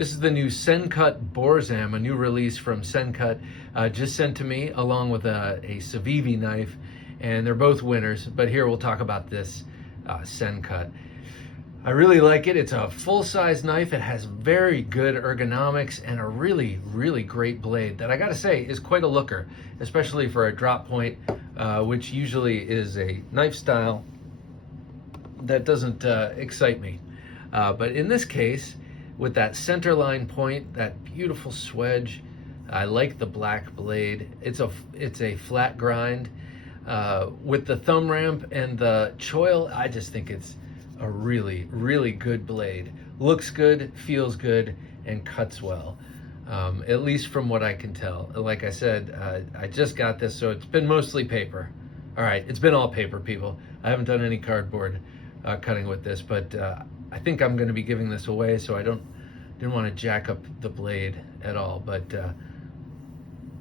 This is the new Sencut Borzam, a new release from Sencut, just sent to me along with a Civivi knife, and they're both winners. But here we'll talk about this Sencut. I really like it. It's a full-size knife. It has very good ergonomics and a really, really great blade that I gotta say is quite a looker, especially for a drop point, which usually is a knife style that doesn't excite me. But in this case, with that centerline point, that beautiful swedge, I like the black blade. It's a flat grind. With the thumb ramp and the choil, I just think it's a really, really good blade. Looks good, feels good, and cuts well. At least from what I can tell. Like I said, I just got this, so it's been mostly paper. All right, it's been all paper, people. I haven't done any cardboard cutting with this, but I think I'm gonna be giving this away, so I didn't want to jack up the blade at all. But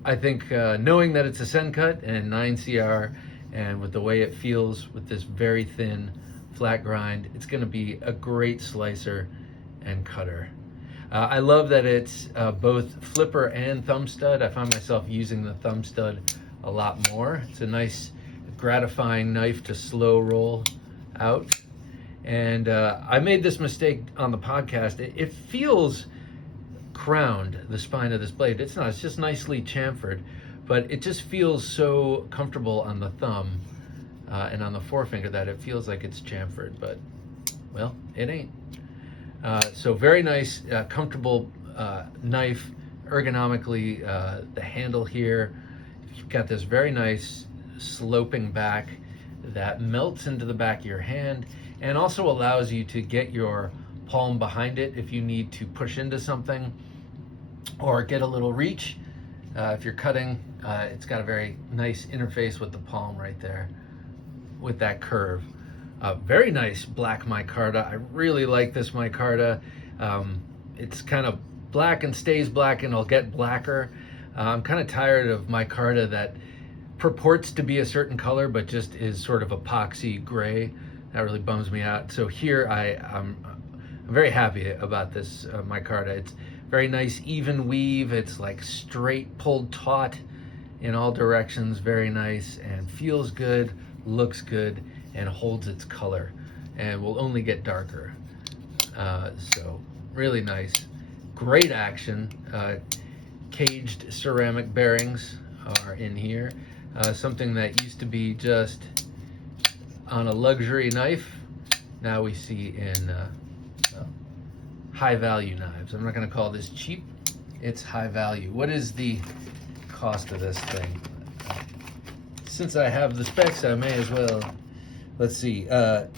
I think knowing that it's a Sencut and 9CR, and with the way it feels with this very thin flat grind, it's going to be a great slicer and cutter. I love that it's both flipper and thumb stud. I find myself using the thumb stud a lot more. It's a nice, gratifying knife to slow roll out. And I made this mistake on the podcast. It feels crowned, the spine of this blade. It's not, it's just nicely chamfered, but it just feels so comfortable on the thumb and on the forefinger that it feels like it's chamfered, but well, it ain't. So very nice, comfortable knife, ergonomically. The handle here, you've got this very nice sloping back that melts into the back of your hand and also allows you to get your palm behind it if you need to push into something or get a little reach. If you're cutting, it's got a very nice interface with the palm right there with that curve. Very nice black micarta. I really like this micarta. It's kind of black and stays black, and it'll get blacker. I'm kind of tired of micarta that purports to be a certain color but just is sort of epoxy gray. That really bums me out. So here I'm very happy about this micarta. It's very nice even weave. It's like straight pulled taut in all directions. Very nice and feels good, looks good, and holds its color and will only get darker. So really nice, great action. Caged ceramic bearings are in here. Something that used to be just on a luxury knife, now we see in high value knives. I'm not going to call this cheap, it's high value. What is the cost of this thing? Since I have the specs, I may as well. Let's see,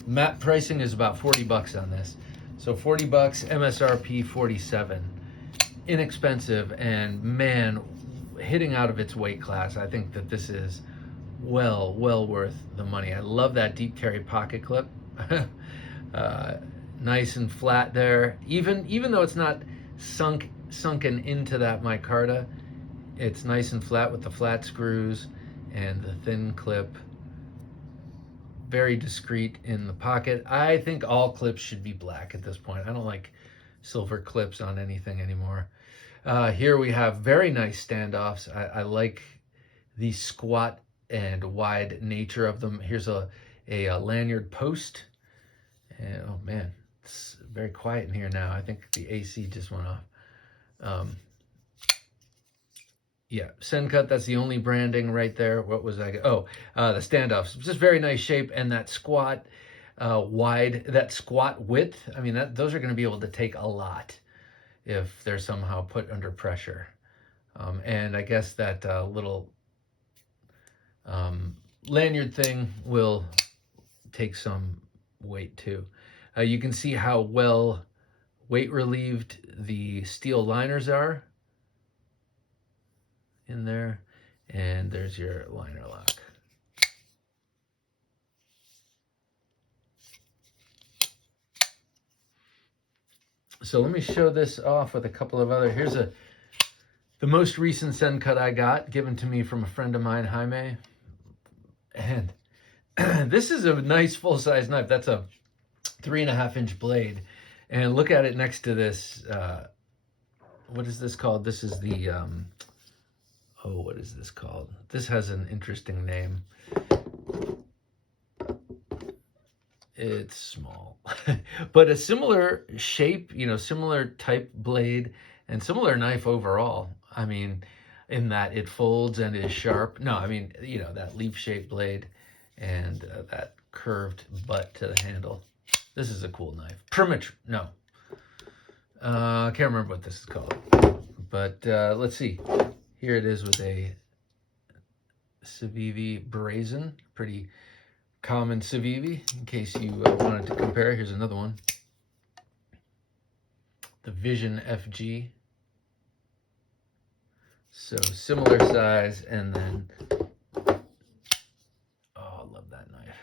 map pricing is about 40 bucks on this. So 40 bucks, MSRP 47. Inexpensive, and man, hitting out of its weight class. I think that this is well worth the money. I love that deep carry pocket clip. Nice and flat there. Even though it's not sunken into that micarta, it's nice and flat with the flat screws and the thin clip. Very discreet in the pocket. I think all clips should be black at this point. I don't like silver clips on anything anymore. Here we have very nice standoffs. I like the squat and wide nature of them. Here's a lanyard post. And oh man, it's very quiet in here now. I think the AC just went off. Yeah, Sencut, that's the only branding right there. What was I? Oh, the standoffs. Just very nice shape, and that squat wide, that squat width. I mean, those are going to be able to take a lot if they're somehow put under pressure. And I guess that little lanyard thing will take some weight too. You can see how well weight relieved the steel liners are in there, and there's your liner lock. So let me show this off with a couple of other. Here's the most recent Sencut I got, given to me from a friend of mine, Jaime. And this is a nice full-size knife. That's a 3.5-inch blade. And look at it next to this what is this called? This is the, oh, what is this called? This has an interesting name. It's small, but a similar shape, you know, similar type blade and similar knife overall. I mean, in that it folds and is sharp. No, I mean, you know, that leaf-shaped blade and that curved butt to the handle. This is a cool knife. No. I can't remember what this is called. But let's see. Here it is with a Civivi Brazen. Pretty common Civivi, in case you wanted to compare. Here's another one. The Vision FG. So similar size, and then, oh, I love that knife.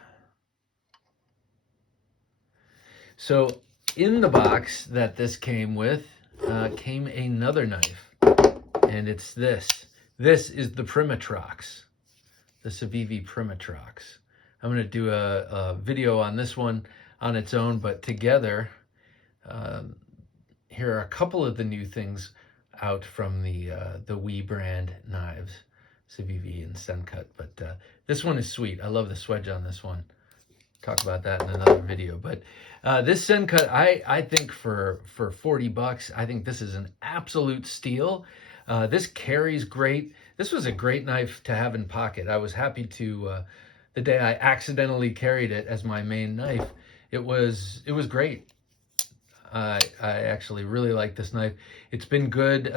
So in the box that this came with, came another knife, and it's this. This is the Primatrox, the Civivi Primatrox. I'm going to do a video on this one on its own, but together, here are a couple of the new things out from the Wii brand knives, Civivi and Sencut. But this one is sweet. I love the swedge on this one. Talk about that in another video. But this Sencut, I think for $40, I think this is an absolute steal. This carries great. This was a great knife to have in pocket. I was happy to, the day I accidentally carried it as my main knife, it was great. I actually really like this knife. It's been good.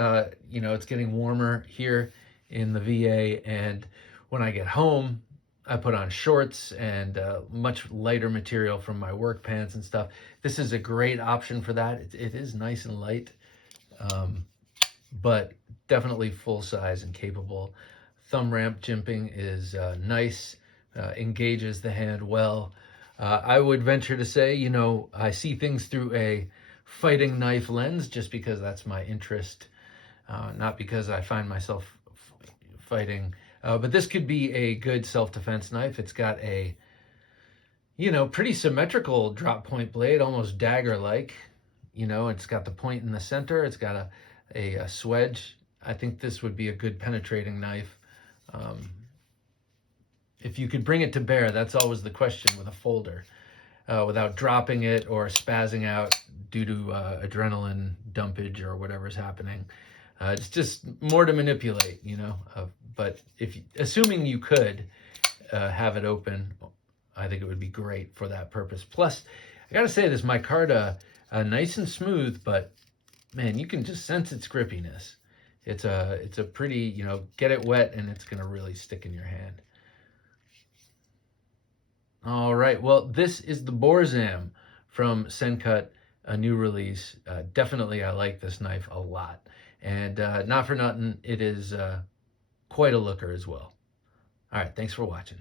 You know, it's getting warmer here in the VA, and when I get home, I put on shorts and much lighter material from my work pants and stuff. This is a great option for that. It is nice and light, but definitely full size and capable. Thumb ramp jimping is nice, engages the hand well. I would venture to say, you know, I see things through a fighting knife lens just because that's my interest, not because I find myself fighting. But this could be a good self-defense knife. It's got a, you know, pretty symmetrical drop point blade, almost dagger-like. You know, it's got the point in the center. It's got a swedge. I think this would be a good penetrating knife. If you could bring it to bear, that's always the question with a folder, without dropping it or spazzing out due to adrenaline dumpage or whatever's happening. It's just more to manipulate, you know. But assuming you could have it open, I think it would be great for that purpose. Plus, I gotta say, this Micarta, nice and smooth, but man, you can just sense its grippiness. It's a pretty, you know, get it wet and it's gonna really stick in your hand. All right, well, this is the Borzam from Sencut, a new release. Definitely, I like this knife a lot. And not for nothing, it is quite a looker as well. All right, thanks for watching.